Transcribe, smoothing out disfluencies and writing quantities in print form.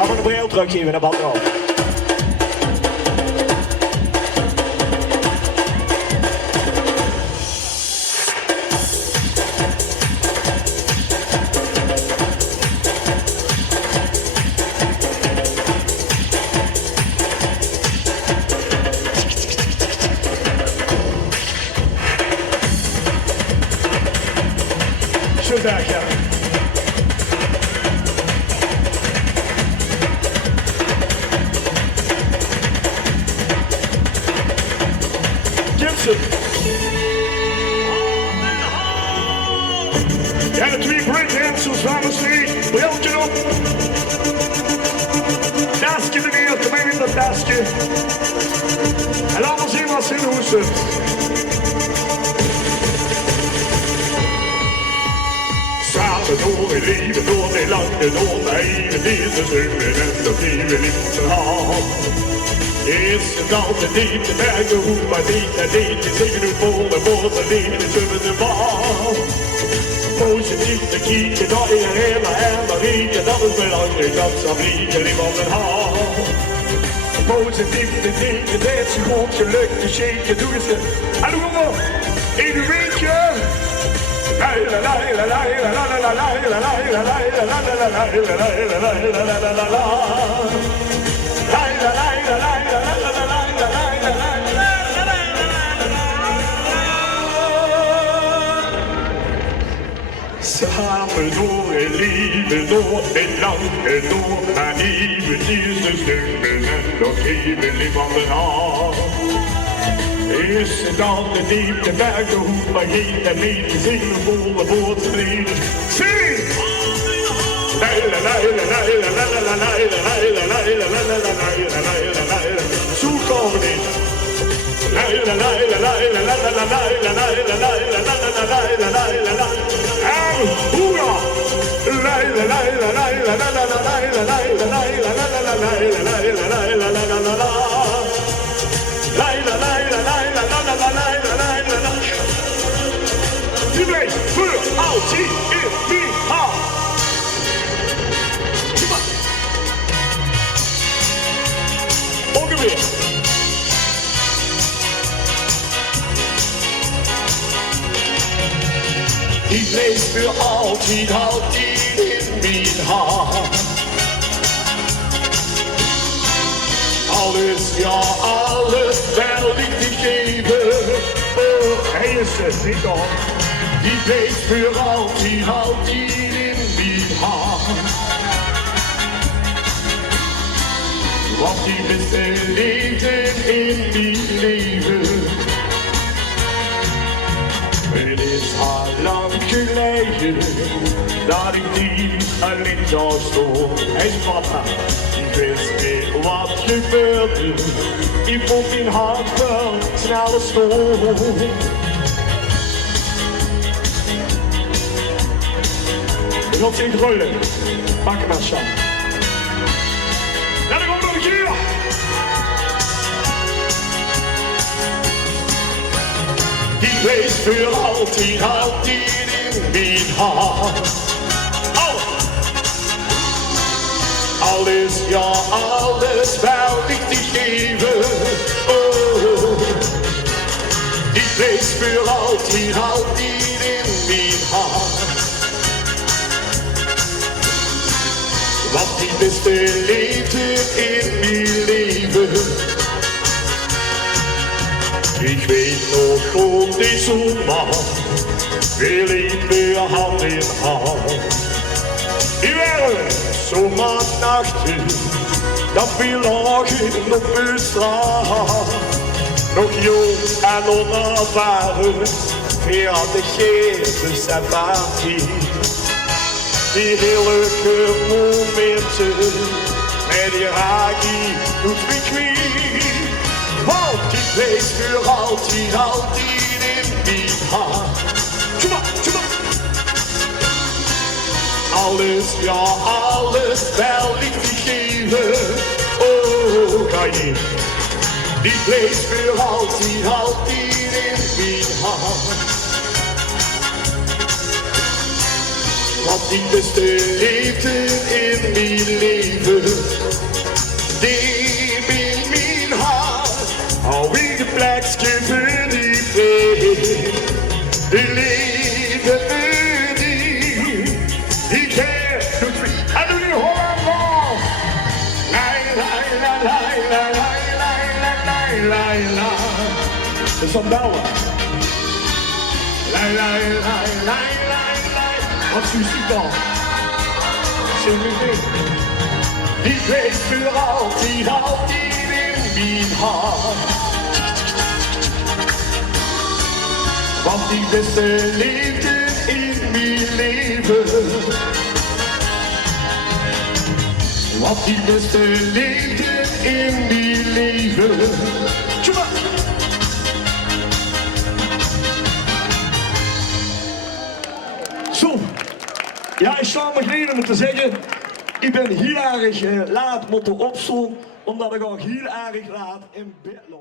Gaan we een bril teruggeven naar Badro. Zodag, ja. Gibson. Ja, de twee breakdancers van de street. Briltje op. Dasje erin, kom even in dat dasje. En laten we zien wat ze in hoesten. Samen door het leven, door het lange, door het even deze zeuren en dat nieuwe liefde hand. Is het altijd niet te bergen, hoe maar niet en niet, je zingen nu vol en vol en niet, en zullen de bal. Positief te kieken, dat je helemaal rieken, dat is belangrijk, dat zal vliegen in van een hand. Positief te denken, dat is goed geluk te shaken, doe eens het. En doe maar, in een weekje. Samen door het leven, door het lange, door mijn eventjes stukken en nog even in van mijn hand. Is het altijd niet te bergen, hoe maar geen en niet te zingen volle woordstreed. Zing! Zo komen we niet. En hoera! Die bleef voor altijd in die hand. Ongeveer. Die bleef voor altijd, altijd in mijn hand. Alles, ja alles, wel ik te geven. Oh, hij is het niet op. Die bleef voor altijd, altijd in mijn hand. Want die beste liefde in mijn leven. Het is al lang geleden dat ik die alleen zou stoor. Hey papa, ik wist niet wat gebeurde. Ik vond mijn hart wel sneller stoor. Je wilt zien greulen. Pak hem maar, Sam. Ja, dan komt nog een keer. Die bleef voor altijd, altijd in mijn hart. Alles, ja alles, wel ik te geven. Oh, die bleef voor altijd, altijd in mijn hart. Want die beste liefde in mijn leven. Ik weet nog goed die zomer, we liepen hand in hand. Die waren zomernachten, dat we lagen op de straat. Nog jong en onervaren, we hadden geen sympathie. Die heerlijke momenten, met die rakie doet me kwijt. Want die bleef voor altijd, altijd in mijn hart. Tjuma, tjuma. Alles, ja alles, wel ik te geven. Oh, kan je. Die bleef voor altijd, altijd in mijn hart. Wat die beste liefde in mijn leven, diep in mijn hart, hou ik de plekje voor die vrede. De liefde voor die keer doet me. En doe die Holland nog. Lai, lai, la, lai, la, lai, lai, la, lai, lai, la. Dat is van Douwen. Lai, lai, lai, lai, lai, lai. Wat is muziek dan? Zing nu mee. Die weet voor altijd, altijd in mijn hart. Want die beste liefde in mijn leven. Want die beste liefde in mijn leven. Tjoeba! Zo, ja, ik sta me geleden om te zeggen, ik ben heel erg laat moeten opstaan, omdat ik al heel erg laat in bed lag.